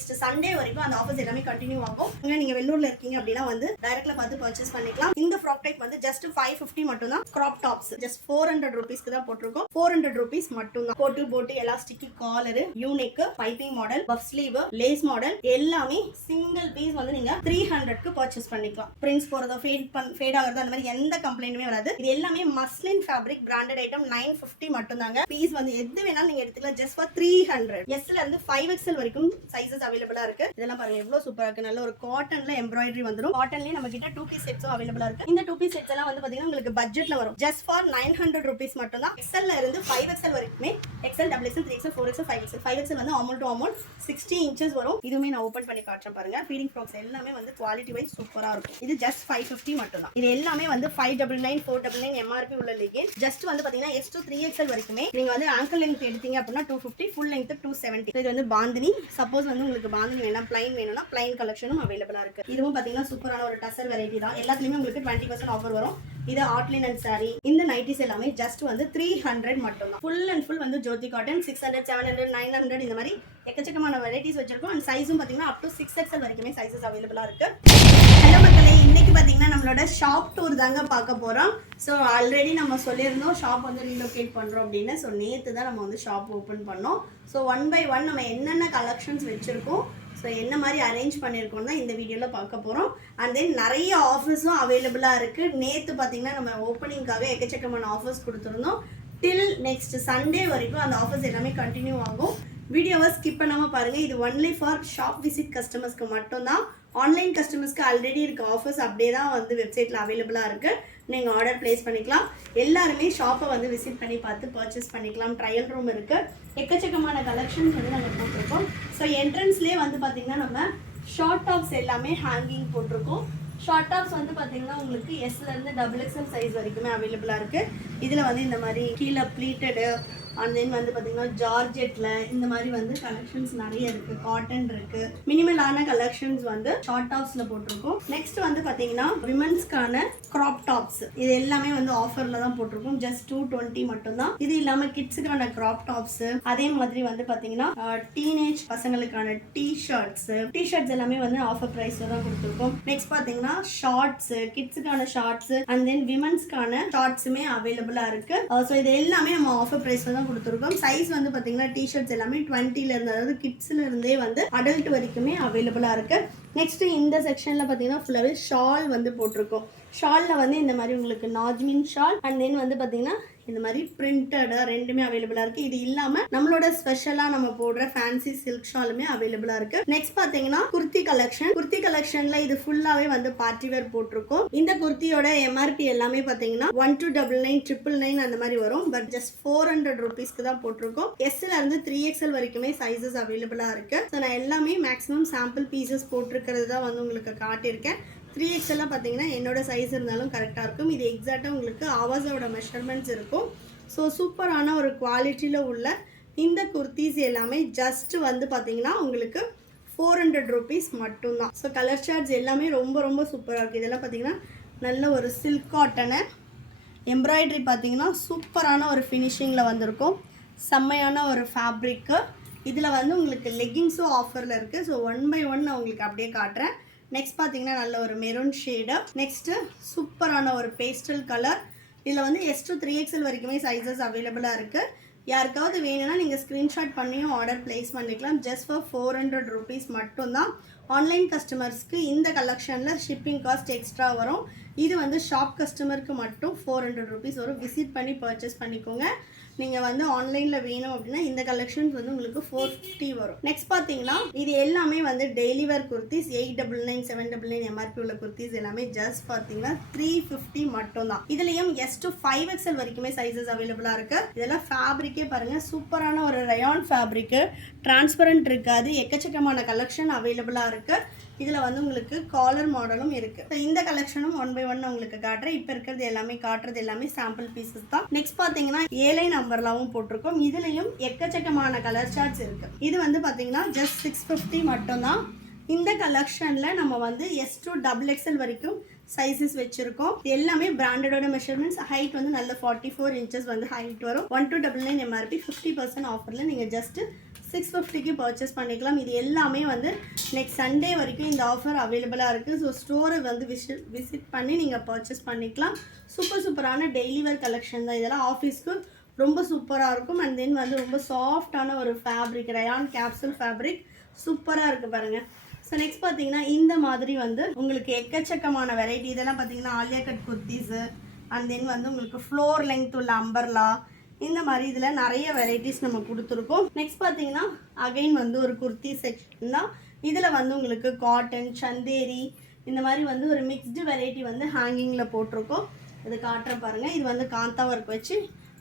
Next Sunday வரைக்கும் அந்த offers எல்லாமே கண்டினியூ ஆகும். நீங்க வெள்ளூர்ல இருக்கீங்க அப்படின்னா வந்து டைரக்ட்ல பார்த்து பர்ச்சேஸ் பண்ணிக்கலாம். இந்த ஃப்ராக் டைப் வந்து ஜஸ்ட் 550 மட்டும் தான். கிராப் டாப்ஸ் ஜஸ்ட் 400 ரூபீஸ்க்கு தான் போட்டிருக்கோம். 400 ரூபீஸ் மட்டும் தான். கோட்டு போட்டு elastic collar unique piping model puff sleeve lace model எல்லாமே சிங்கிள் பீஸ் வந்து நீங்க 300க்கு பர்ச்சேஸ் பண்ணிக்கலாம். பிரிண்ட்ஸ் போறதோ ஃபேட் ஆகுறது அந்த மாதிரி எந்த கம்ப்ளைண்ட்டுமே வராது. இது எல்லாமே மஸ்லின் ஃபேப்ரிக் பிராண்டட் ஐட்டம் 950 மட்டும் தாங்க. பீஸ் வந்து எது வேணாலும் நீங்க எடுத்துக்கலாம். Just for 300. எஸ்ல இருந்து 5XL வரைக்கும் சைஸஸ் அவைலபிளா இருக்கு. இதெல்லாம் பாருங்க எவ்வளவு சூப்பரா இருக்கு. நல்ல ஒரு காட்டன்ல எம்ப்ராய்டரி வந்துரும். காட்டன்லயே நம்ம கிட்ட 2 பீஸ் செட்ஸும் அவைலபிளா இருக்கு. இந்த 2 பீஸ் செட்ஸ் எல்லாம் வந்து பாத்தீங்கன்னா உங்களுக்கு பட்ஜெட்ல வரும். ஜஸ்ட் ஃபார் 900 ரூபீஸ் மட்டும் தான். எக்ஸ்எல்ல இருந்து 5XL வரைக்குமே XL XXL 3XL 4XL 5XL 5XL வந்து அமௌண்ட் டு அமௌண்ட் 60 இன்ச்சஸ் வரும். இதுவுமே நான் ஓபன் பண்ணி காட்டுறேன் பாருங்க. ஃபீடிங் ஃப்ராக்ஸ் எல்லாமே வந்து குவாலிட்டி வைஸ் சூப்பரா இருக்கும். இது ஜஸ்ட் 550 மட்டும் தான். இது எல்லாமே வந்து 599 499 MRP உள்ள லெகின். ஜஸ்ட் வந்து பாத்தீங்கன்னா S to 3XL வரைக்குமே நீங்க வந்து ஆங்கிள் லெங்த் எடுத்தீங்க அப்படின்னா 250, ஃபுல் லெங்த் 270. இது வந்து பாந்தினி. சப்போஸ் வந்து உங்களுக்கு பாந்தினி வேணா பிளைன் வேணும்னா பிளைன் கலெக்ஷனும் அவைலபிளா இருக்கு. இதுவும் பாத்தீங்கன்னா சூப்பரான ஒரு டசர் வெரைட்டி தான். எல்லாத்துலயுமே உங்களுக்கு 20% ஆஃபர் வரும். இது ஆட்லின் அண்ட் சாரி. இந்த நைட்டிஸ் எல்லாமே ஜஸ்ட் வந்து 300 மட்டும் தான். ஃபுல் அண்ட் ஃபுல் வந்து ஜோதி காட்டன் 600 700 900 இந்த மாதிரி எக்கச்சக்கமான வெரைட்டிஸ் வச்சிருக்கோம். அண்ட் சைஸும் பாத்தீங்கன்னா அப் டு 6XL வரைக்குமே சைஸஸ் அவைலபிளா இருக்கு. ஹலோ மக்களே, இன்னைக்கு பாத்தீங்கன்னா நம்மளோட ஷாப் டூர் தாங்க பார்க்க போறோம். ஸோ ஆல்ரெடி நம்ம சொல்லியிருந்தோம் ஷாப் வந்து ரீலோகேட் பண்றோம் அப்படின்னு. ஸோ நேற்று தான் நம்ம வந்து ஷாப் ஓப்பன் பண்ணோம். ஸோ 1 by 1 நம்ம என்னென்ன கலெக்ஷன்ஸ் வச்சிருக்கோம், ஸோ என்ன மாதிரி அரேஞ்ச் பண்ணியிருக்கோம் தான் இந்த வீடியோவில் பார்க்க போகிறோம். அண்ட் தென் நிறைய ஆஃபர்ஸும் அவைலபிளாக இருக்குது. நேற்று பார்த்தீங்கன்னா நம்ம ஓப்பனிங்காக எக்கச்சக்கமான ஆஃபர்ஸ் கொடுத்துருந்தோம். டில் நெக்ஸ்ட் சண்டே வரைக்கும் அந்த ஆஃபர்ஸ் எல்லாமே கண்டினியூ ஆகும். வீடியோவை ஸ்கிப் பண்ணாமல் பாருங்கள். இது ஒன்லி ஃபார் ஷாப் விசிட் கஸ்டமர்ஸ்க்கு மட்டும்தான். ஆன்லைன் கஸ்டமர்ஸ்க்கு ஆல்ரெடி இருக்க ஆஃபர்ஸ் அப்படியே தான் வந்து வெப்சைட்டில் அவைலபிளாக இருக்குது. நீங்கள் ஆர்டர் ப்ளேஸ் பண்ணிக்கலாம். எல்லாருமே ஷாப்பை வந்து விசிட் பண்ணி பார்த்து பர்ச்சேஸ் பண்ணிக்கலாம். ட்ரையல் ரூம் இருக்குது. எக்கச்சக்கமான கலெக்ஷன்ஸ் வந்து நாங்கள் போட்டிருக்கோம். ஸோ என்ட்ரன்ஸ்லேயே வந்து பார்த்திங்கன்னா நம்ம ஷார்ட் டாப்ஸ் எல்லாமே ஹேங்கிங் போட்டிருக்கோம். ஷார்ட் டாப்ஸ் வந்து பார்த்தீங்கன்னா உங்களுக்கு எஸ்லேருந்து XXL சைஸ் வரைக்குமே அவைலபிளாக இருக்குது. இதில் வந்து இந்த மாதிரி கீழே ப்ளீட்டடு அண்ட் தென் வந்து பார்த்தீங்கன்னா ஜார்ஜெட்டில் இந்த மாதிரி வந்து கலெக்ஷன்ஸ் நிறைய இருக்குது. காட்டன் இருக்குது. மினிமலான கலெக்ஷன்ஸ் வந்து ஷார்ட் டாப்ஸில் போட்டிருக்கோம். நெக்ஸ்ட் வந்து பார்த்தீங்கன்னா விமன்ஸ்க்கான கிராப் டாப்ஸ் இது எல்லாமே வந்து ஆஃபரில் தான் போட்டிருக்கோம். ஜஸ்ட் 220 மட்டும்தான். இது இல்லாமல் கிட்ஸுக்கான கிராப் டாப்ஸ், அதே மாதிரி வந்து பார்த்தீங்கன்னா டீனேஜ் பசங்களுக்கான டிஷர்ட்ஸ் எல்லாமே வந்து ஆஃபர் ப்ரைஸில் தான் கொடுத்துருக்கோம். நெக்ஸ்ட் பார்த்தீங்கன்னா ஷார்ட்ஸ், கிட்ஸுக்கான ஷார்ட்ஸ் அண்ட் தென் விமன்ஸ்க்கான ஷார்ட்ஸுமே அவைலபிளாக இருக்குது. ஸோ இது எல்லாமே நம்ம ஆஃபர் ப்ரைஸில் தான் கொடுத்துருக்கோம். சைஸ் வந்து பார்த்தீங்கன்னா டிஷர்ட்ஸ் எல்லாமே 20ல இருந்து, அதாவது கிட்ஸ்ல இருந்தே வந்து அடல்ட் வரைக்குமே அவைலபிளாக இருக்கு. நெக்ஸ்ட் இந்த செக்ஷன்ல பார்த்தீங்கன்னா ஃபுல்லாகவே ஷால் வந்து போட்டிருக்கோம். ஷாலில் வந்து இந்த மாதிரி உங்களுக்கு நாஜ்மின் ஷால் அண்ட் தென் வந்து பார்த்தீங்கன்னா இந்த மாதிரி பிரிண்டட் ரெண்டுமே அவைலபிளாக இருக்குது. இது இல்லாமல் நம்மளோட ஸ்பெஷலாக நம்ம போடுற ஃபேன்சி சில்க் ஷாலுமே அவைலபிளாக இருக்குது. நெக்ஸ்ட் பார்த்தீங்கன்னா குர்த்தி கலெக்ஷனில் இது ஃபுல்லாகவே வந்து பார்ட்டி வேர் போட்டிருக்கோம். இந்த குர்த்தியோட MRP எல்லாமே பார்த்தீங்கன்னா 1299 999 அந்த மாதிரி வரும். பட் ஜஸ்ட் 400 ரூபீஸ்க்கு தான் போட்டிருக்கோம். எஸ்ல இருந்து 3XL வரைக்குமே சைஸஸ் அவைலபிளாக இருக்குது. ஸோ நான் எல்லாமே மேக்ஸிமம் சாம்பிள் பீசஸ் போட்டிருக்கிறது தான் வந்து உங்களுக்கு காட்டியிருக்கேன். 3XL பார்த்தீங்கன்னா என்னோட சைஸ் இருந்தாலும் கரெக்டாக இருக்கும். இது எக்ஸாக்டாக உங்களுக்கு ஆவாஸோட மெஷர்மெண்ட்ஸ் இருக்கும். ஸோ சூப்பரான ஒரு குவாலிட்டியில் உள்ள இந்த குர்த்திஸ் எல்லாமே ஜஸ்ட் வந்து பார்த்தீங்கன்னா உங்களுக்கு 400 ரூபீஸ் மட்டும்தான். ஸோ கலர் சார்ட்ஸ் எல்லாமே ரொம்ப ரொம்ப சூப்பராக இருக்குது. இதெல்லாம் பார்த்தீங்கன்னா நல்ல ஒரு சில்க் காட்டனு எம்ப்ராய்டரி பார்த்தீங்கன்னா சூப்பரான ஒரு ஃபினிஷிங்கில் வந்திருக்கும். செம்மையான ஒரு ஃபேப்ரிக்கு. இதில் வந்து உங்களுக்கு லெகிங்ஸும் ஆஃபரில் இருக்குது. ஸோ 1 by 1 நான் உங்களுக்கு அப்படியே காட்டுறேன். நெக்ஸ்ட் பார்த்தீங்கன்னா நல்ல ஒரு மெரூன் ஷேடு. நெக்ஸ்ட்டு சூப்பரான ஒரு பேஸ்டல் கலர். இதில் வந்து S to 3XL வரைக்குமே சைஸஸ் அவைலபிளாக இருக்குது. யாருக்காவது வேணும்னா நீங்கள் ஸ்க்ரீன்ஷாட் பண்ணியும் ஆர்டர் ப்ளேஸ் பண்ணிக்கலாம். ஜஸ்ட் ஃபார் 400 ரூபீஸ் மட்டும்தான். ஆன்லைன் கஸ்டமர்ஸ்க்கு இந்த கலெக்ஷனில் ஷிப்பிங் காஸ்ட் எக்ஸ்ட்ரா வரும். இது வந்து ஷாப் கஸ்டமருக்கு மட்டும் 400 ரூபீஸ் வரும். விசிட் பண்ணி பர்ச்சேஸ் பண்ணிக்கோங்க. நீங்கள் வந்து ஆன்லைனில் வேணும் அப்படின்னா இந்த கலெக்ஷன்ஸ் வந்து உங்களுக்கு 450 வரும். நெக்ஸ்ட் பார்த்தீங்கன்னா இது எல்லாமே வந்து டெய்லி வேர் குர்த்திஸ் 899 799 MRP உள்ள குர்த்திஸ் எல்லாமே ஜஸ்ட் பார்த்தீங்கன்னா 350 மட்டும் தான். இதுலேயும் S to 5XL வரைக்குமே சைஸஸ் அவைலபிளாக இருக்குது. இதெல்லாம் ஃபேப்ரிக்கே பாருங்கள் சூப்பரான ஒரு ரயான் ஃபேப்ரிக்கு. டிரான்ஸ்பரண்ட் இருக்காது. எக்கச்சக்கமான கலெக்ஷன் அவைலபிளாக இருக்குது. இதில் வந்து உங்களுக்கு காலர் மாடலும் இருக்குது. ஸோ இந்த கலெக்ஷனும் 1 by 1 உங்களுக்கு காட்டுறேன். இப்போ இருக்கிறது எல்லாமே காட்டுறது எல்லாமே சாம்பிள் பீசஸ் தான். நெக்ஸ்ட் பார்த்தீங்கன்னா ஏலை நம்பர்லாவும் போட்டிருக்கோம். இதுலேயும் எக்கச்சக்கமான கலர் சார்ட்ஸ் இருக்குது. இது வந்து பார்த்தீங்கன்னா ஜஸ்ட் 650 மட்டும்தான். இந்த கலெக்ஷனில் நம்ம வந்து S to XXL வரைக்கும் சைஸஸ் வச்சிருக்கோம். எல்லாமே பிராண்டடோட மெஷர்மெண்ட்ஸ். ஹைட் வந்து நல்ல 44 இன்ச்சஸ் வந்து ஹைட் வரும். 1299 MRP 50% ஆஃபரில் நீங்கள் ஜஸ்ட் 650க்கு பர்ச்சேஸ் பண்ணிக்கலாம். இது எல்லாமே வந்து நெக்ஸ்ட் சண்டே வரைக்கும் இந்த ஆஃபர் அவைலபிளாக இருக்குது. ஸோ ஸ்டோரை வந்து விசிட் பண்ணி நீங்கள் பர்ச்சேஸ் பண்ணிக்கலாம். சூப்பரான டெய்லி வேர் கலெக்ஷன் தான் இதெல்லாம். ஆஃபீஸ்க்கு ரொம்ப சூப்பராக இருக்கும். அண்ட் தென் வந்து ரொம்ப சாஃப்டான ஒரு ஃபேப்ரிக், ரயான் கேப்சூல் ஃபேப்ரிக் சூப்பராக இருக்குது பாருங்கள். ஸோ நெக்ஸ்ட் பார்த்தீங்கன்னா இந்த மாதிரி வந்து உங்களுக்கு எக்கச்சக்கமான வெரைட்டி. இதெல்லாம் பார்த்தீங்கன்னா Alia cut kurtis and then வந்து உங்களுக்கு ஃப்ளோர் லெங்த் உள்ள அம்பர்லா, இந்த மாதிரி இதில் நிறைய வெரைட்டிஸ் நம்ம கொடுத்துருக்கோம். நெக்ஸ்ட் பார்த்தீங்கன்னா அகைன் வந்து ஒரு குர்த்தி செக்ஷன் தான். இதில் வந்து உங்களுக்கு காட்டன், சந்தேரி, இந்த மாதிரி வந்து ஒரு மிக்ஸ்டு வெரைட்டி வந்து ஹேங்கிங்கில் போட்டிருக்கோம். இது காட்டுறேன் பாருங்கள். இது வந்து காந்தா ஒர்க் வச்சு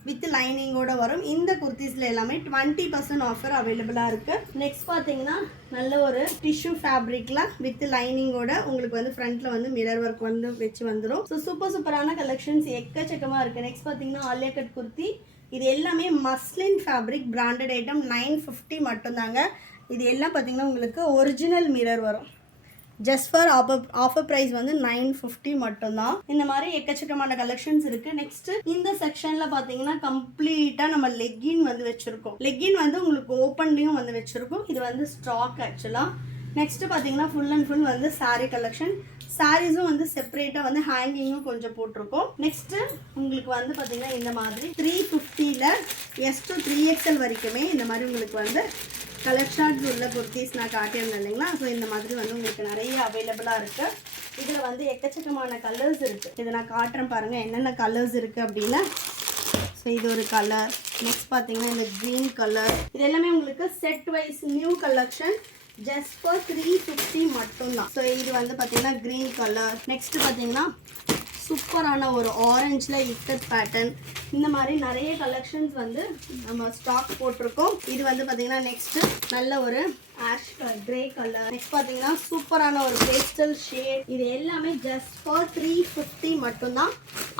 வித் லைனிங்கோட வரும். இந்த குர்த்திஸில் எல்லாமே 20% ஆஃபர் அவைலபிளாக இருக்குது. நெக்ஸ்ட் பார்த்தீங்கன்னா நல்ல ஒரு டிஷ்யூ ஃபேப்ரிக்கில் வித் லைனிங்கோட உங்களுக்கு வந்து ஃப்ரண்ட்டில் வந்து மிரர் ஒர்க் வந்து வச்சு வந்துடும். ஸோ சூப்பரான கலெக்ஷன்ஸ் எக்கச்சக்கமாக இருக்குது. நெக்ஸ்ட் பார்த்தீங்கன்னா ஆலியா கட் குர்த்தி. இது எல்லாமே மஸ்லின் ஃபேப்ரிக், பிராண்டட் ஐட்டம், 950 மட்டும்தாங்க. இது எல்லாம் பார்த்தீங்கன்னா உங்களுக்கு ஒரிஜினல் மிரர் வரும். ஜஸ்ட் ஃபார் ஆஃபர் ப்ரைஸ் வந்து 950 மட்டும்தான். இந்த மாதிரி எக்கச்சக்கமான கலெக்ஷன்ஸ் இருக்குது. நெக்ஸ்ட் இந்த செக்ஷனில் பார்த்தீங்கன்னா கம்ப்ளீட்டாக நம்ம லெக்கின் வந்து வச்சுருக்கோம். லெக்கின் வந்து உங்களுக்கு ஓப்பன்லேயும் வந்து வச்சுருக்கோம். இது வந்து ஸ்டாக் ஆக்சுவலாக. நெக்ஸ்ட் பார்த்தீங்கன்னா ஃபுல் அண்ட் ஃபுல் வந்து சாரீ கலெக்ஷன். சாரீஸும் வந்து செப்பரேட்டாக வந்து ஹேங்கிங்கும் கொஞ்சம் போட்டிருக்கோம். நெக்ஸ்ட்டு உங்களுக்கு வந்து பார்த்தீங்கன்னா இந்த மாதிரி 350ல் S to 3XL வரைக்குமே இந்த மாதிரி உங்களுக்கு வந்து கலர் ஷார்ட்ஸ் உள்ள குர்த்திஸ் நான் காட்டியிருந்தேன் இல்லைங்களா. ஸோ இந்த மாதிரி வந்து உங்களுக்கு நிறைய அவைலபிளாக இருக்குது. இதில் வந்து எக்கச்சக்கமான கலர்ஸ் இருக்குது. இதை நான் காட்டுறேன் பாருங்கள் என்னென்ன கலர்ஸ் இருக்குது அப்படின்னா. ஸோ இது ஒரு கலர். நெக்ஸ்ட் பார்த்தீங்கன்னா இந்த க்ரீன் கலர். இது எல்லாமே உங்களுக்கு set wise new collection. Just for 350 மட்டும்தான். ஸோ இது வந்து பார்த்தீங்கன்னா க்ரீன் கலர். நெக்ஸ்ட் பார்த்தீங்கன்னா சூப்பரான ஒரு ஆரஞ்சில் இக்கட் பேட்டர்ன். இந்த மாதிரி நிறைய கலெக்ஷன்ஸ் வந்து நம்ம ஸ்டாக் போட்டிருக்கோம். இது வந்து பார்த்தீங்கன்னா நெக்ஸ்ட்டு நல்ல ஒரு ஆஷ் கிரே கலர். நெக்ஸ்ட் பார்த்தீங்கன்னா சூப்பரான ஒரு பேஸ்டல் ஷேட். இது எல்லாமே ஜஸ்ட் ஃபார் 350 மட்டும்தான்.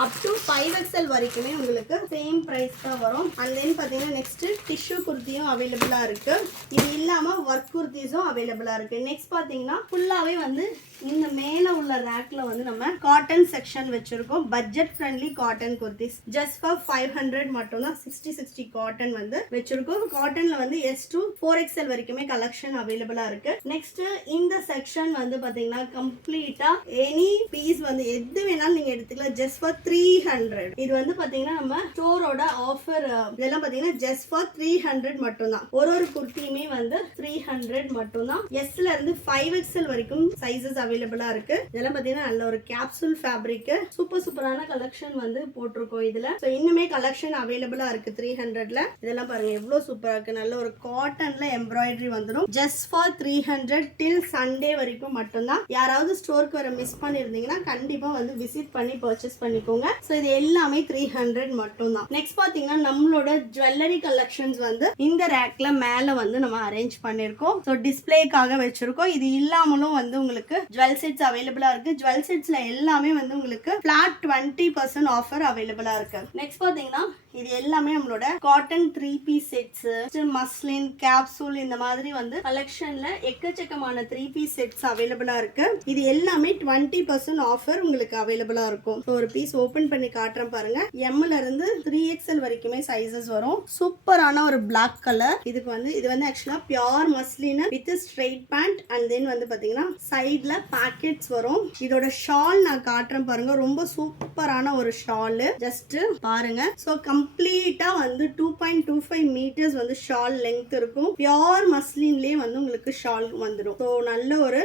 அப் டு 5XL வரைக்குமே உங்களுக்கு சேம் ப்ரைஸ் தான் வரும். அண்ட் தென் பார்த்தீங்கன்னா நெக்ஸ்ட்டு டிஷ்யூ குர்த்தியும் அவைலபிளாக இருக்குது. இது இல்லாமல் ஒர்க் குர்த்திஸும் அவைலபிளாக இருக்குது. நெக்ஸ்ட் பார்த்தீங்கன்னா ஃபுல்லாகவே வந்து இந்த மேலே உள்ள ரேக்கில் வந்து நம்ம காட்டன் செக்ஷன் வச்சுருக்கோம். Budget friendly cotton kurtis just for 500 மட்டும்தான். 60 காட்டன் வந்து வச்சுருக்கோம். காட்டனில் வந்து S to 4XL வரைக்குமே கலெக்ஷன் அவைலபிளாக இருக்குது. நெக்ஸ்ட் இந்த செக்ஷன் வந்து பார்த்தீங்கன்னா கம்ப்ளீட்டாக எனி பீஸ் வந்து எது வேணாலும் நீங்கள் எடுத்துக்கலாம். Just for 300. இது வந்து பார்த்தீங்கன்னா நம்ம ஸ்டோரோட ஆஃபர். இதெல்லாம் பார்த்தீங்கன்னா ஜஸ்ட் ஃபார் 300 மட்டும்தான். ஒரு குர்த்தியுமே வந்து 300 மட்டும்தான். Sல இருந்து 5XL வரைக்கும் சைஸஸ் அவைலபிளாக இருக்கு. இதெல்லாம் பார்த்தீங்கன்னா நல்ல ஒரு கேப்சூல் ஃபேப்ரிக். சூப்பரான கலெக்ஷன் வந்து போட்டிருக்கோம் இதில். ஸோ இன்னுமே கலெக்ஷன் அவைலபிளாக இருக்கு 300ல. இதெல்லாம் பாருங்க எவ்வளோ சூப்பராக இருக்கு. நல்ல ஒரு காட்டன்ல எம்ப்ராய்டரி வந்துடும். ஜஸ்ட் ஃபார் 300 டில் சண்டே வரைக்கும் மட்டும்தான். யாராவது ஸ்டோருக்கு வர மிஸ் பண்ணியிருந்தீங்கன்னா கண்டிப்பாக வந்து விசிட் பண்ணி பர்ச்சேஸ் பண்ணிக்கோங்க. ஸோ இது எல்லாமே 300 மட்டும்தான். நெக்ஸ்ட் பார்த்தீங்கன்னா நம்மளோட ஜுவல்லரி கலெக்ஷன்ஸ் வந்து இந்த ரேக்ல மேலே வந்து நம்ம அரேஞ்ச் பண்ணியிருக்கோம். ஸோ டிஸ்பிளேக்காக வச்சிருக்கோம். இது இல்லாமலும் வந்து உங்களுக்கு ஜுவல் செட்ஸ் அவைலபிளா இருக்கு. ஜுவல் செட்ஸ்ல எல்லாமே வந்து உங்களுக்கு ஃபிளாட் 20% ஆஃபர் அவைலபிளா இருக்கு. நெக்ஸ்ட் பாத்தீங்கன்னா இது எல்லாமே நம்மளோட cotton 3 piece sets, muslin, capsule, இந்த மாதிரி வந்து கலெக்ஷன்ல எக்கச்சக்கமான 3 பீஸ் செட்ஸ் அவைலபிளா இருக்கு. இது எல்லாமே 20% ஆஃபர் உங்களுக்கு அவைலபிளா இருக்கும். ஒரு பீஸ் ஓபன் பண்ணி காட்டுறேன் பாருங்க. எம்ல இருந்து 3XL வரைக்குமே சைஸஸ் வரும். சூப்பரான ஒரு பிளாக் கலர். இதுக்கு வந்து இது வந்து ஆக்சுவலா pure muslin with straight pant and then வந்து பாத்தீங்கன்னா சைட்ல பாக்கெட்ஸ் வரும். இதோட ஷால் நான் காட்டுறேன் பாருங்க. ரொம்ப சூப்பரான ஒரு ஷால். ஜஸ்ட் பாருங்க. ஸோ கம்ப்ளீட்டா வந்து 2.25 மீட்டர்ஸ் வந்து ஷால் லெங்த் இருக்கும். பியூர் மஸ்லின்லயே வந்து உங்களுக்கு ஷால் வந்துடும். ஸோ நல்ல ஒரு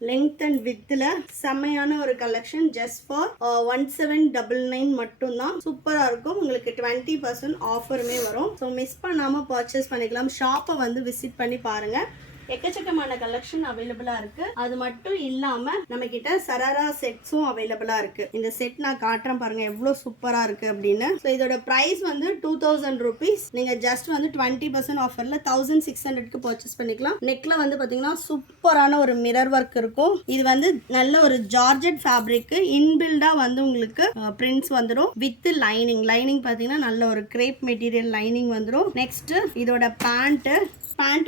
லெங்த் அண்ட் வித்ல செம்மையான ஒரு கலெக்ஷன். ஜஸ்ட் ஃபார் 1799 மட்டும்தான். சூப்பரா இருக்கும். உங்களுக்கு 20% ஆஃபருமே வரும். ஸோ மிஸ் பண்ணாம பர்ச்சேஸ் பண்ணிக்கலாம். ஷாப்பை வந்து விசிட் பண்ணி பாருங்க. எக்கச்சக்கமான கலெக்ஷன் அவைலபிளா இருக்கு. அது மட்டும் இல்லாம நம்ம கிட்ட சராரா செட்ஸும் அவைலபிளா இருக்கு. இந்த செட் நான் காட்டுறேன் பாருங்க எவ்வளவு சூப்பரா இருக்கு அப்படின்னு. ஸோ இதோட பிரைஸ் வந்து 2000 rupees. நீங்க ஜஸ்ட் வந்து 20% ஆஃபர்ல 1600க்கு பர்ச்சேஸ் பண்ணிக்கலாம். நெக்ல வந்து பாத்தீங்கன்னா சூப்பரான ஒரு மிரர் ஒர்க் இருக்கும். இது வந்து நல்ல ஒரு ஜார்ஜெட் ஃபேப்ரிக். இன்பில்டா வந்து உங்களுக்கு பிரிண்ட்ஸ் வந்துடும் வித் லைனிங். லைனிங் பாத்தீங்கன்னா நல்ல ஒரு கிரேப் மெட்டீரியல் லைனிங் வந்துடும். நெக்ஸ்ட் இதோட பேண்ட்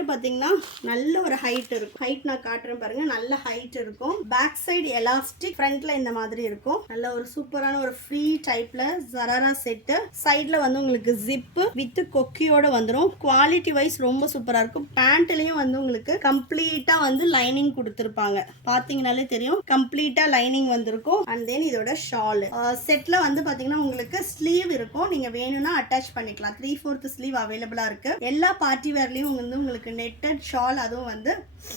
பாத்தீங்கன்னா நல்ல நல்ல ஒரு ஹைட் இருக்கும். ஹைட் நான் காட்டுறேன் பாருங்க, நல்ல ஹைட் இருக்கும். பேக் சைடு எலாஸ்டிக், ஃப்ரண்ட்ல இந்த மாதிரி இருக்கும். நல்ல ஒரு சூப்பரான ஒரு ஃப்ரீ டைப்ல ஜராரா செட். சைடுல வந்து உங்களுக்கு ஜிப் வித் கொக்கியோட வந்துடும். குவாலிட்டி வைஸ் ரொம்ப சூப்பரா இருக்கும். பேண்ட்லயும் வந்து உங்களுக்கு கம்ப்ளீட்டா வந்து லைனிங் கொடுத்துருப்பாங்க. பாத்தீங்கன்னாலே தெரியும் கம்ப்ளீட்டா லைனிங் வந்திருக்கும். அண்ட் தென் இதோட ஷால் செட்ல வந்து பாத்தீங்கன்னா உங்களுக்கு ஸ்லீவ் இருக்கும். நீங்க வேணும்னா அட்டாச் பண்ணிக்கலாம். 3/4 ஸ்லீவ் அவைலபிளா இருக்கு. எல்லா பார்ட்டி வேர்லயும் வந்து உங்களுக்கு நெட்டட் ஷால், அதுவும் வந்து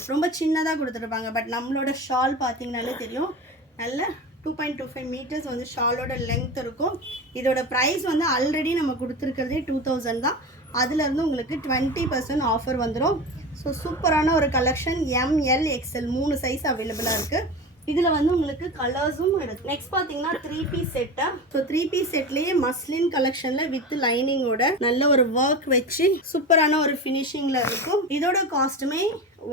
ரொம்ப சின்னதா கொடுத்துருப்பாங்க. பட் நம்மளோட ஷால் பாத்தீங்கன்னாலே தெரியும் நல்ல 2.25 மீட்டர்ஸ் வந்து ஷாலோட லெங்த் இருக்கும். இதோட ப்ரைஸ் வந்து ஆல்ரெடி நம்ம கொடுத்துருக்கிறதே 2000 தான். அதுலேருந்து உங்களுக்கு 20% ஆஃபர் வந்துடும். ஸோ சூப்பரான ஒரு கலெக்ஷன். ML XL 3 சைஸ் அவைலபிளாக இருக்குது. இதில் வந்து உங்களுக்கு கலர்ஸும் இருக்குது. நெக்ஸ்ட் பார்த்தீங்கன்னா 3 பீஸ் செட்டு. ஸோ 3 பீஸ் செட்லேயே மஸ்லின் கலெக்ஷனில் வித் லைனிங்கோட நல்ல ஒரு ஒர்க் வச்சு சூப்பரான ஒரு ஃபினிஷிங்கில் இருக்கும். இதோட காஸ்ட்டுமே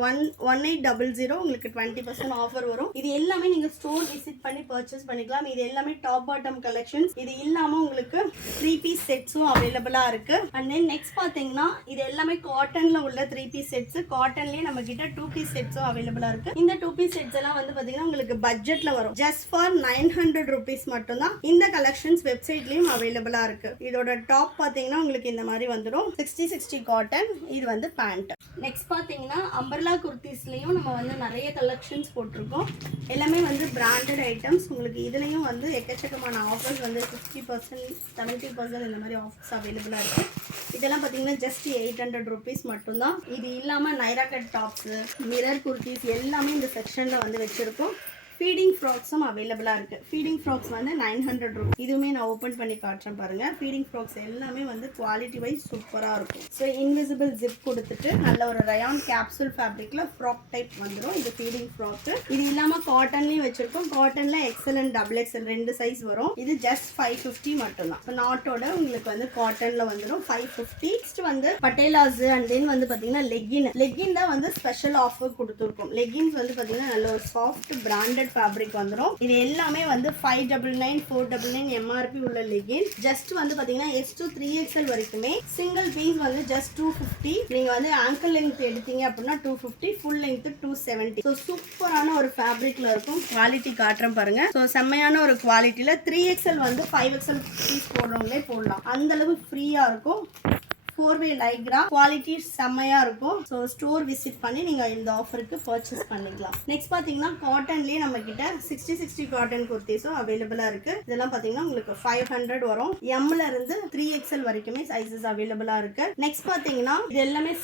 1800. உங்களுக்கு 20% ஆஃபர் வரும். இது எல்லாமே நீங்க ஸ்டோர் விசிட் பண்ணி பர்ச்சேஸ் பண்ணிக்கலாம். இது எல்லாமே டாப் பாட்டம் கலெக்ஷன்ஸ். இது இல்லாம உங்களுக்கு 3 பீஸ் செட்ஸும் அவைலபிளா இருக்கு. அண்ட் தென் நெக்ஸ்ட் பாத்தீங்கன்னா இது எல்லாமே காட்டன்ல உள்ள 3 பீஸ் செட்ஸ். காட்டன்லயே நம்ம கிட்ட 2 பீஸ் செட்ஸும் அவைலபிளா இருக்கு. இந்த 2 பீஸ் செட்ஸ் எல்லாம் வந்து பாத்தீங்கன்னா உங்களுக்கு பட்ஜெட்ல வரும். ஜஸ்ட் ஃபார் 900 rupees மட்டும் தான். இந்த கலெக்ஷன்ஸ் வெப்சைட்லயும் அவைலபிளா இருக்கு. இதோட டாப் பாத்தீங்கன்னா உங்களுக்கு இந்த மாதிரி வந்துடும். 60/60 காட்டன். இது வந்து பேண்ட். நெக்ஸ்ட் பாத்தீங்கன்னா அம்பர்லா குர்த்திஸ்லயும் நம்ம வந்து நிறைய கலெக்ஷன்ஸ் போட்டிருக்கோம். எல்லாமே வந்து பிராண்டட் ஐட்டம்ஸ். உங்களுக்கு இதுலயும் வந்து எக்கச்சக்கமான ஆஃபர்ஸ் வந்து 60%, 70% இந்த மாதிரி ஆஃபர்ஸ் அவைலபிளா இருக்கு. இதெல்லாம் பாத்தீங்கன்னா ஜஸ்ட் 800 rupees மட்டும்தான். இது இல்லாம Naira cut tops, mirror kurtis எல்லாமே இந்த செக்ஷன்ல வந்து வச்சிருக்கோம். ஃபீடிங் ஃப்ராக்ஸும் அவைலபிளாக இருக்குது. ஃபீடிங் ஃப்ராக்ஸ் வந்து 900 rupees. இதுவுமே நான் ஓப்பன் பண்ணி காட்டுறேன் பாருங்கள். ஃபீடிங் ஃப்ராக்ஸ் எல்லாமே வந்து குவாலிட்டி வைஸ் சூப்பராக இருக்கும். ஸோ இன்விசிபிள் ஜிப் கொடுத்துட்டு நல்ல ஒரு ரயான் கேப்சூல் ஃபேப்ரிக்கில் ஃப்ராக் டைப் வந்துடும். இது ஃபீடிங் ஃப்ராக்கு. இது இல்லாமல் காட்டன்லேயும் வச்சுருக்கோம். காட்டனில் XL and XXL 2 சைஸ் வரும். இது ஜஸ்ட் 550 மட்டும்தான். ஸோ நாட்டோட உங்களுக்கு வந்து காட்டனில் வந்துடும் 550. நெக்ஸ்ட் வந்து பட்டேலாஸ் அண்ட் தென் வந்து பார்த்தீங்கன்னா லெக்கின் தான் வந்து ஸ்பெஷல் ஆஃபர் கொடுத்துருக்கோம். லெக்கின்ஸ் வந்து பார்த்தீங்கன்னா நல்ல ஒரு சாஃப்ட் பிராண்டட் ஃபேப்ரிக் வந்துடும். இது எல்லாமே வந்து 599, 499 MRP உள்ள லெகின். ஜஸ்ட் வந்து பாத்தீங்கன்னா S to 3XL வரைக்குமே சிங்கிள் பீஸ் வந்து ஜஸ்ட் 250. நீங்க வந்து ஆங்கிள் லெங்த் எடுத்தீங்க அப்படின்னா 250, ஃபுல் லெங்த் 270. ஸோ சூப்பரான ஒரு ஃபேப்ரிக்ல இருக்கும். குவாலிட்டி காட்டுறேன் பாருங்க. ஸோ செம்மையான ஒரு குவாலிட்டியில 3XL வந்து 5XL பீஸ் போடுறவங்களே போடலாம். அந்த அளவு ஃப்ரீயா இருக்கும். 4-way லைக்ரா குவாலிட்டி செம்மையா இருக்கும். ஸோ ஸ்டோர் விசிட் பண்ணி நீங்க இந்த ஆஃபருக்கு பர்ச்சேஸ் பண்ணிக்கலாம். நெக்ஸ்ட் பாத்தீங்கன்னா காட்டன்லயே நம்ம கிட்ட 60/60 காட்டன் குர்த்திஸும் அவைலபிளா இருக்கு. இதெல்லாம் பாத்தீங்கன்னா உங்களுக்கு 500 வரும். எம்ல இருந்து 3XL வரைக்குமே சைசஸ் அவைலபிளா இருக்கு. நெக்ஸ்ட் பாத்தீங்கன்னா இது எல்லாமே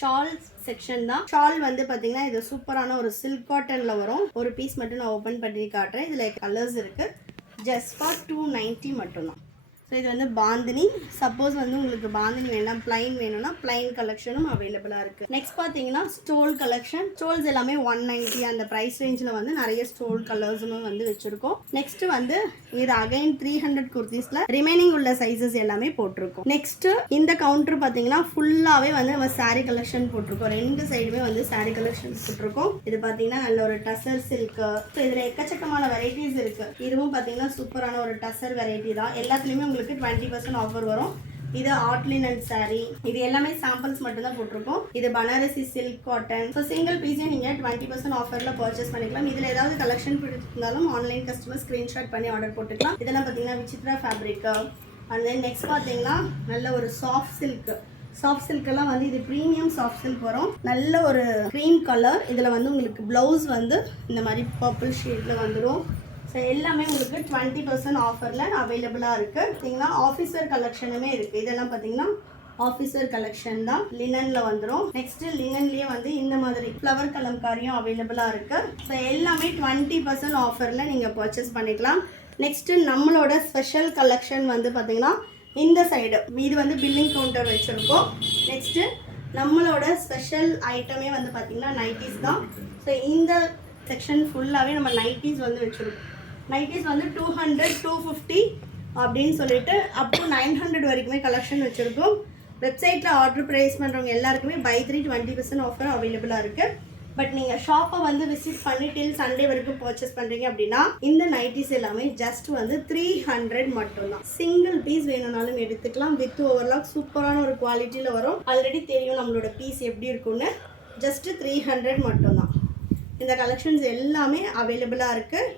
ஷால் செக்ஷன் தான். ஷால் வந்து பாத்தீங்கன்னா இது சூப்பரான ஒரு சில்க் காட்டன்ல வரும். ஒரு பீஸ் மட்டும் நான் ஓபன் பண்ணி காட்டுறேன். இதுல கலர்ஸ் இருக்கு. ஜஸ்ட் ஃபார் 290 மட்டும்தான். ஸோ இது வந்து பாந்தினி. சப்போஸ் வந்து உங்களுக்கு பாந்தினி வேணாம், பிளைன் வேணும்னா பிளைன் கலெக்ஷனும் அவைலபிளாக இருக்குது. நெக்ஸ்ட் பார்த்தீங்கன்னா ஸ்டோல் கலெக்ஷன். ஸ்டோல்ஸ் எல்லாமே 190 அந்த ப்ரைஸ் ரேஞ்சில் வந்து நிறைய ஸ்டோல் கலர்ஸுமே வந்து வச்சுருக்கோம். நெக்ஸ்ட் வந்து இது அகைன் 300 குர்த்திஸில் ரிமைனிங் உள்ள சைஸஸ் எல்லாமே போட்டிருக்கோம். நெக்ஸ்ட் இந்த கவுண்டர் பார்த்தீங்கன்னா ஃபுல்லாகவே வந்து நம்ம சாரீ கலெக்ஷன் போட்டிருக்கோம். 2 சைடுமே வந்து சாரீ கலெக்ஷன் போட்டிருக்கோம். இது பார்த்தீங்கன்னா நல்ல ஒரு டசர் சில்க். ஸோ இதில் எக்கச்சக்கமான வெரைட்டிஸ் இருக்குது. இதுவும் பார்த்தீங்கன்னா சூப்பரான ஒரு டசர் வெரைட்டி தான். எல்லாத்துலேயுமே உங்களுக்கு 20% ஆஃபர் வரும். இது ஆட்லின் அண்ட் சாரி. இது எல்லாமே சாம்பிள்ஸ் மட்டும் தான் போட்டிருக்கோம். இது Banarasi silk cotton. So single பீஸே நீங்க 20% ஆஃபர்ல பர்ச்சேஸ் பண்ணிக்கலாம். இதுல ஏதாவது கலெக்ஷன் பிடிச்சிருந்தாலும் ஆன்லைன் கஸ்டமர் ஸ்கிரீன்ஷாட் பண்ணி ஆர்டர் போட்டுக்கலாம். இதெல்லாம் பார்த்தீங்கன்னா Vichitra fabric. And then next பார்த்தீங்கன்னா நல்ல ஒரு சாஃப்ட் சில்க். சாஃப்ட் சில்கெல்லாம் வந்து இது ப்ரீமியம் சாஃப்ட் சில்க் வரும். நல்ல ஒரு க்ரீம் கலர். இதில் வந்து உங்களுக்கு ப்ளவுஸ் வந்து இந்த மாதிரி பர்பிள் ஷேட்ல வந்துடும். ஸோ எல்லாமே உங்களுக்கு 20% ஆஃபரில் அவைலபிளாக இருக்குது. பார்த்தீங்கன்னா ஆஃபீஸர் கலெக்ஷனுமே இருக்குது. இதெல்லாம் பார்த்தீங்கன்னா ஆஃபீஸர் கலெக்ஷன் தான். லினனில் வந்துடும். நெக்ஸ்ட் லினன்லேயே வந்து இந்த மாதிரி ஃப்ளவர் கலம்காரியும் அவைலபிளாக இருக்குது. ஸோ எல்லாமே 20% ஆஃபரில் நீங்கள் பர்ச்சேஸ் பண்ணிக்கலாம். நெக்ஸ்ட்டு நம்மளோட ஸ்பெஷல் கலெக்ஷன் வந்து பார்த்தீங்கன்னா இந்த சைடு இது வந்து பில்லிங் கவுண்டர் வச்சுருக்கோம். நெக்ஸ்ட்டு நம்மளோட ஸ்பெஷல் ஐட்டமே வந்து பார்த்தீங்கன்னா நைட்டிஸ் தான். ஸோ இந்த செக்ஷன் ஃபுல்லாகவே நம்ம நைட்டிஸ் வந்து வச்சுருக்கோம். நைட்டிஸ் வந்து 200, 250 அப்படின்னு சொல்லிட்டு அப் டு 900 வரைக்குமே கலெக்ஷன் வச்சுருக்கோம். வெப்சைட்டில் ஆர்டர் ப்ரைஸ் பண்ணுறவங்க எல்லாருக்குமே பை 3 20% ஆஃபர் அவைலபிளாக இருக்குது. பட் நீங்கள் ஷாப்பை வந்து விசிட் பண்ணி டில் சண்டே வரைக்கும் பர்ச்சேஸ் பண்ணுறீங்க அப்படின்னா இந்த நைட்டிஸ் எல்லாமே ஜஸ்ட் வந்து 300 மட்டும்தான். சிங்கிள் பீஸ் வேணும்னாலும் எடுத்துக்கலாம். வித் ஓவர்லாக் சூப்பரான ஒரு குவாலிட்டியில் வரும். ஆல்ரெடி தெரியும் நம்மளோட பீஸ் எப்படி இருக்கும்னு. ஜஸ்ட் 300 மட்டும்தான். இந்த கலெக்ஷன்ஸ் எல்லாமே அவைலபிளாக இருக்குது.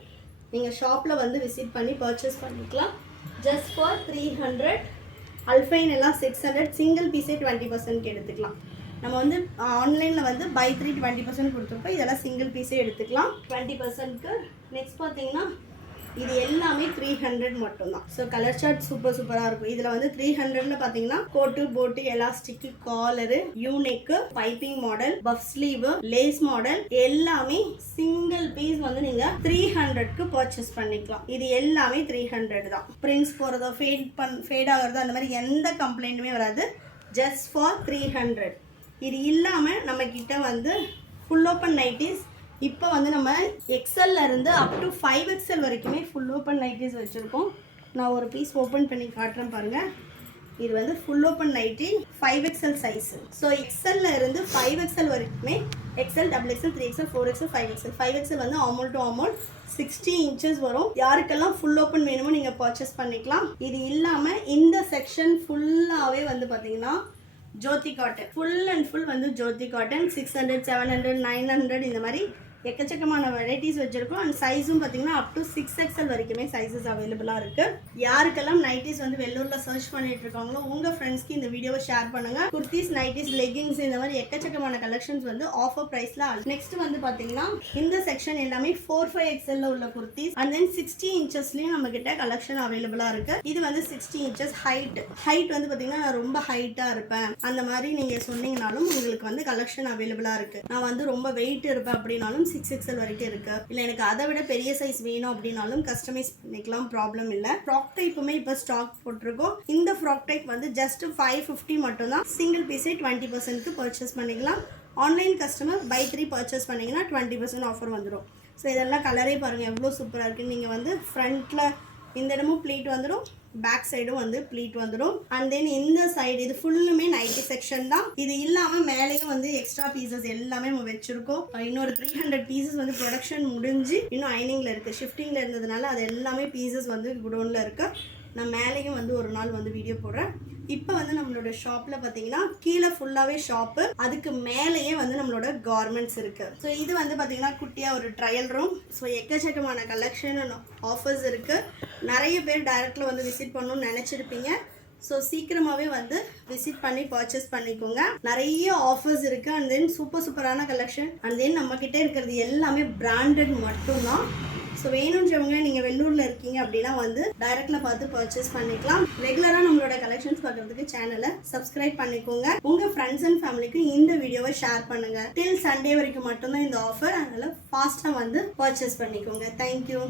நீங்கள் ஷாப்பில் வந்து விசிட் பண்ணி பர்ச்சேஸ் பண்ணிக்கலாம். Just for 300. அல்ஃபைன் எல்லாம் 600. சிங்கிள் பீஸே 20% எடுத்துக்கலாம். நம்ம வந்து ஆன்லைனில் வந்து பை 3 20% கொடுத்துருக்கோம். இதெல்லாம் சிங்கிள் பீஸே எடுத்துக்கலாம் 20%க்கு. நெக்ஸ்ட் பார்த்தீங்கன்னா இது எல்லாமே 300 மட்டும்தான். ஸோ கலர் சார்ட் சூப்பராக இருக்கும். இதில் வந்து 300ல பார்த்தீங்கன்னா கோட்டு போட்டு elastic collar U neck piping model puff sleeve lace model எல்லாமே சிங்கிள் பீஸ் வந்து நீங்கள் 300க்கு பர்ச்சேஸ் பண்ணிக்கலாம். இது எல்லாமே 300 தான். பிரிண்ட்ஸ் போகிறதோ ஃபேட் ஆகிறதோ அந்த மாதிரி எந்த கம்ப்ளைண்ட்டுமே வராது. Just for 300. இது இல்லாமல் நம்ம கிட்ட வந்து ஃபுல் ஓப்பன் நைட்டிஸ் இப்போ வந்து நம்ம எக்ஸல்ல இருந்து அப் டு 5XL வரைக்குமே ஃபுல் ஓப்பன் நைட்டிஸ் வச்சுருக்கோம். நான் ஒரு பீஸ் ஓப்பன் பண்ணி காட்டுறேன் பாருங்கள். இது வந்து full open nighty 5XL size. So எக்ஸல்ல இருந்து 5XL வரைக்குமே XL, XXL, 3XL, 4XL, 5XL. 5XL வந்து ஆமோல் டு ஆமோல் 60 inches வரும். யாருக்கெல்லாம் ஃபுல் ஓப்பன் வேணுமோ நீங்கள் பர்ச்சேஸ் பண்ணிக்கலாம். இது இல்லாமல் இந்த செக்ஷன் ஃபுல்லாகவே வந்து பார்த்தீங்கன்னா ஜோதி காட்டன் ஃபுல் அண்ட் ஃபுல் வந்து ஜோதி காட்டன் 600, 700, 900 இந்த மாதிரி எக்கச்சக்கமான வெரைட்டிஸ் வச்சுருக்கோம். அண்ட் சைஸும் பார்த்தீங்கன்னா அப் டு 6XL வரைக்குமே சைஸஸ் அவைலபிளாக இருக்குது. யாருக்கெல்லாம் நைட்டிஸ் வந்து வெள்ளூரில் சர்ச் பண்ணிட்டு இருக்காங்களோ உங்கள் ஃப்ரெண்ட்ஸ்க்கு இந்த வீடியோவை ஷேர் பண்ணுங்கள். குர்த்திஸ், நைட்டிஸ், லெகிங்ஸ் இந்த மாதிரி எக்கச்சக்கமான கலெக்ஷன்ஸ் வந்து ஆஃபர் ப்ரைஸில். நெக்ஸ்ட் வந்து பார்த்தீங்கன்னா இந்த செக்ஷன் எல்லாமே 4-5XL உள்ள குர்த்திஸ் அண்ட் தென் 60 inchesலையும் நம்ம கிட்ட கலெக்ஷன் அவைலபிளாக இருக்குது. இது வந்து 60 inches ஹைட் வந்து பார்த்தீங்கன்னா நான் ரொம்ப ஹைட்டாக இருப்பேன் அந்த மாதிரி நீங்கள் சொன்னீங்கனாலும் உங்களுக்கு வந்து கலெக்ஷன் அவைலபிளாக இருக்குது. நான் வந்து ரொம்ப வெயிட் இருப்பேன் அப்படின்னாலும் 6XL வரைக்கும் இருக்கு. இல்லை எனக்கு அதை விட பெரிய சைஸ் வேணும் அப்படின்னாலும் கஸ்டமைஸ் பண்ணிக்கலாம், ப்ராப்ளம் இல்லை. ஃப்ராக் டைப்புமே இப்போ ஸ்டாக் போட்டிருக்கோம். இந்த ஃப்ராக் டைப் வந்து ஜஸ்ட் 550 மட்டும்தான். சிங்கிள் பீஸே 20%க்கு பர்ச்சேஸ் பண்ணிக்கலாம். ஆன்லைன் கஸ்டமர் பை 3 பர்ச்சேஸ் பண்ணிங்கன்னா 20% ஆஃபர் வந்துடும். ஸோ இதெல்லாம் கலரே பாருங்கள் எவ்வளோ சூப்பராக இருக்குது. நீங்கள் வந்து ஃப்ரண்ட்டில் இந்த இடமும் ப்ளீட் வந்துடும், பேக் சைடும் வந்து ப்ளீட் வந்துடும். அண்ட் தென் இந்த சைடு இது ஃபுல்லுமே நைட்டி செக்ஷன் தான். இது இல்லாமல் மேலேயும் வந்து எக்ஸ்ட்ரா பீசஸ் எல்லாமே நம்ம வச்சுருக்கோம். இன்னொரு 300 பீசஸ் வந்து ப்ரொடக்ஷன் முடிஞ்சு இன்னும் ஐனிங்கில் இருக்குது. ஷிஃப்டிங்கில் இருந்ததுனால அது எல்லாமே பீசஸ் வந்து குடோனில் இருக்குது. நான் மேலேயும் வந்து ஒரு நாள் வந்து வீடியோ போடுறேன். இப்போ வந்து நம்மளோட ஷாப்பில் பார்த்தீங்கன்னா கீழே ஃபுல்லாகவே ஷாப்பு, அதுக்கு மேலேயே வந்து நம்மளோட கார்மெண்ட்ஸ் இருக்குது. ஸோ இது வந்து பார்த்தீங்கன்னா குட்டியாக ஒரு ட்ரையல் ரூம். ஸோ எக்கச்சக்கமான கலெக்ஷன் ஆஃபர்ஸ் இருக்குது. நிறைய பேர் டைரெக்டில் வந்து விசிட் பண்ணணும்னு நினச்சிருப்பீங்க. ஸோ சீக்கிரமாகவே வந்து விசிட் பண்ணி பர்ச்சேஸ் பண்ணிக்கோங்க. நிறைய ஆஃபர்ஸ் இருக்குது. அண்ட் தென் சூப்பரான கலெக்ஷன். அண்ட் தென் நம்மக்கிட்ட இருக்கிறது எல்லாமே பிராண்டட் மட்டும்தான். ஸோ வேணுன்றவங்க நீங்கள் வெள்ளூரில் இருக்கீங்க அப்படின்னா வந்து டைரெக்டில் பார்த்து பர்ச்சேஸ் பண்ணிக்கலாம். ரெகுலராக நம்மளோட கலெக்ஷன்ஸ் பார்க்குறதுக்கு சேனலை சப்ஸ்கிரைப் பண்ணிக்கோங்க. உங்கள் ஃப்ரெண்ட்ஸ் அண்ட் ஃபேமிலிக்கு இந்த வீடியோவை ஷேர் பண்ணுங்கள். டில் சண்டே வரைக்கும் மட்டும்தான் இந்த ஆஃபர். அதனால் ஃபாஸ்ட்டாக வந்து பர்ச்சேஸ் பண்ணிக்கோங்க. தேங்க்யூ.